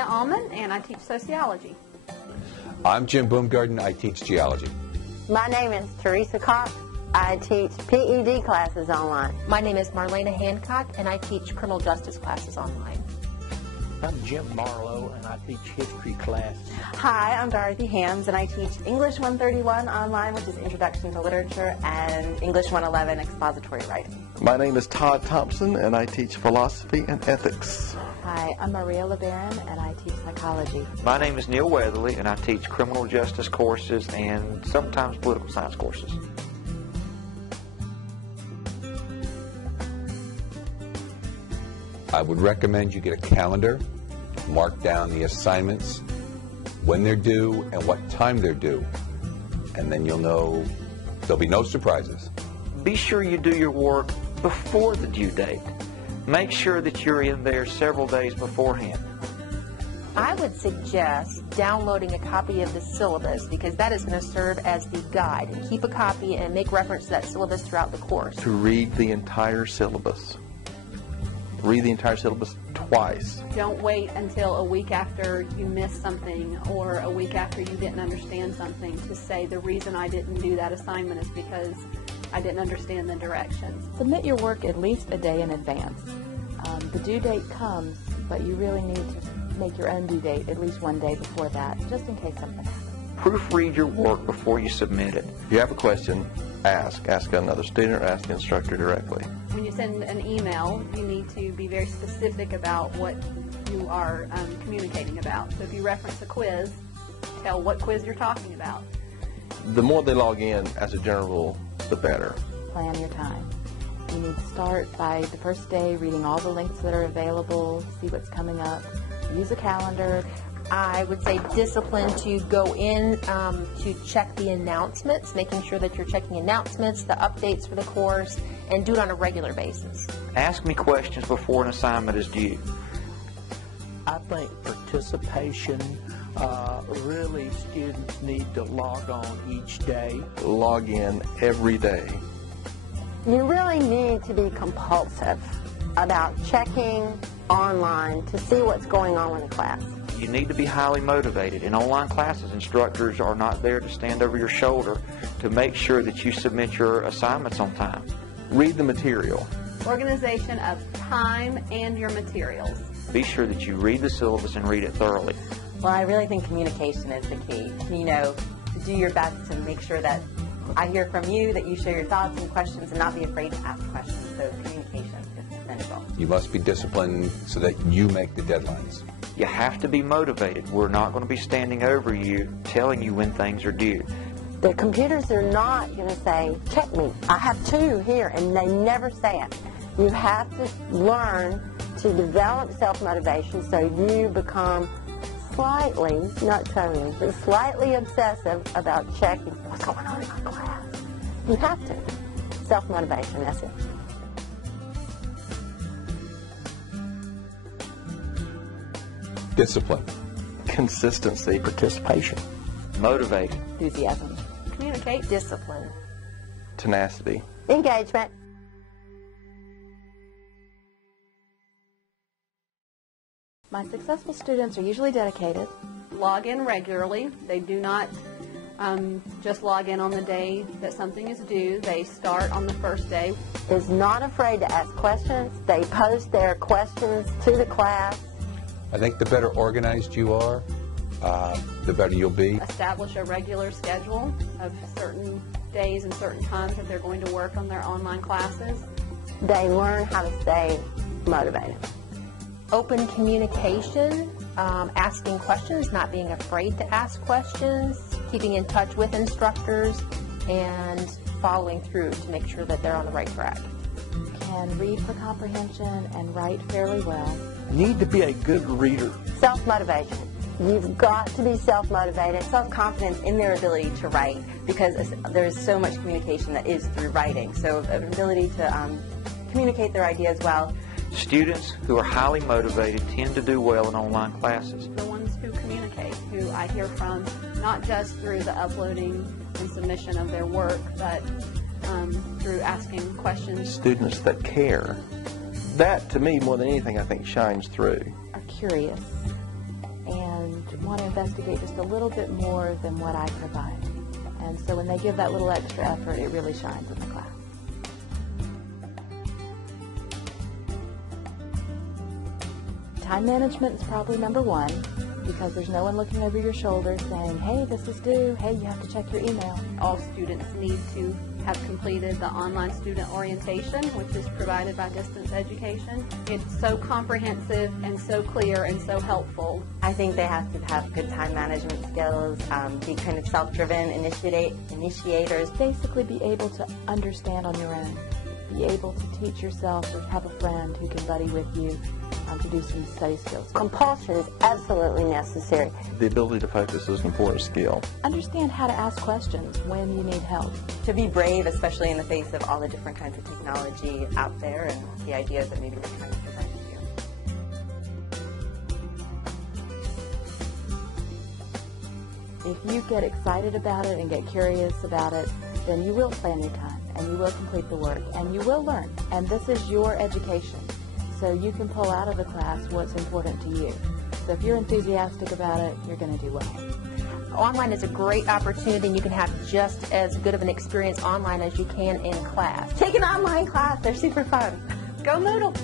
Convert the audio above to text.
Marlena Allman, and I teach sociology. I'm Jim Boomgarden. I teach geology. My name is Teresa Cox. I teach PED classes online. My name is Marlena Hancock, and I teach criminal justice classes online. I'm Jim Marlowe, and I teach history class. Hi, I'm Dorothy Hams, and I teach English 131 online, which is Introduction to Literature, and English 111 Expository Writing. My name is Todd Thompson, and I teach philosophy and ethics. Hi, I'm Maria LeBaron, and I teach psychology. My name is Neil Weatherly, and I teach criminal justice courses and sometimes political science courses. I would recommend you get a calendar, mark down the assignments, when they're due and what time they're due, and then you'll know there'll be no surprises. Be sure you do your work before the due date. Make sure that you're in there several days beforehand. I would suggest downloading a copy of the syllabus because that is going to serve as the guide. And keep a copy and make reference to that syllabus throughout the course. To read the entire syllabus. Read the entire syllabus twice. Don't wait until a week after you missed something or a week after you didn't understand something to say the reason I didn't do that assignment is because I didn't understand the directions. Submit your work at least a day in advance. The due date comes, but you really need to make your own due date at least one day before that, just in case something happens. Proofread your work before you submit it. If you have a question, ask. Ask another student or ask the instructor directly. When you send an email, you need to be very specific about what you are communicating about. So if you reference a quiz, tell what quiz you're talking about. The more they log in, as a general rule, the better. Plan your time. You need to start by the first day reading all the links that are available, see what's coming up, use a calendar. I would say discipline to go in to check the announcements, making sure that you're checking announcements, the updates for the course, and do it on a regular basis. Ask me questions before an assignment is due. I think participation, really students need to log on each day. Log in every day. You really need to be compulsive about checking online to see what's going on in the class. You need to be highly motivated. In online classes, instructors are not there to stand over your shoulder to make sure that you submit your assignments on time. Read the material. Organization of time and your materials. Be sure that you read the syllabus and read it thoroughly. Well, I really think communication is the key. You know, to do your best to make sure that I hear from you, that you share your thoughts and questions, and not be afraid to ask questions. So communication is essential. You must be disciplined so that you make the deadlines. You have to be motivated. We're not going to be standing over you telling you when things are due. The computers are not going to say, check me. I have 2 here, and they never say it. You have to learn to develop self-motivation so you become slightly, not totally, but slightly obsessive about checking what's going on in my class. You have to. Self-motivation, that's it. Discipline. Consistency. Participation. Motivated. Enthusiasm. Communicate. Discipline. Tenacity. Engagement. My successful students are usually dedicated. Log in regularly. They do not just log in on the day that something is due. They start on the first day. Is not afraid to ask questions. They post their questions to the class. I think the better organized you are, the better you'll be. Establish a regular schedule of certain days and certain times that they're going to work on their online classes. They learn how to stay motivated. Open communication, asking questions, not being afraid to ask questions, keeping in touch with instructors, and following through to make sure that they're on the right track. Can read for comprehension and write fairly well. Need to be a good reader. Self-motivation. You've got to be self-motivated. Self-confidence in their ability to write, because there's so much communication that is through writing. So an ability to communicate their ideas well. Students who are highly motivated tend to do well in online classes. The ones who communicate, who I hear from, not just through the uploading and submission of their work, but through asking questions. Students that care. That, to me, more than anything, I think shines through. Are curious. and want to investigate just a little bit more than what I provide. And so when they give that little extra effort, it really shines in the class. Time management is probably number one, because there's no one looking over your shoulder saying, hey, this is due, hey, you have to check your email. All students need to have completed the online student orientation, which is provided by Distance Education. It's so comprehensive and so clear and so helpful. I think they have to have good time management skills, be kind of self-driven initiators. Basically be able to understand on your own, be able to teach yourself or have a friend who can buddy with you to do some study skills. Compulsion is absolutely necessary. The ability to focus is an important skill. Understand how to ask questions when you need help. To be brave, especially in the face of all the different kinds of technology out there and the ideas that maybe they're trying to present to you. If you get excited about it and get curious about it, then you will plan your time and you will complete the work and you will learn. And this is your education. So you can pull out of the class what's important to you. So if you're enthusiastic about it, you're going to do well. Online is a great opportunity, and you can have just as good of an experience online as you can in class. Take an online class. They're super fun. Go Moodle!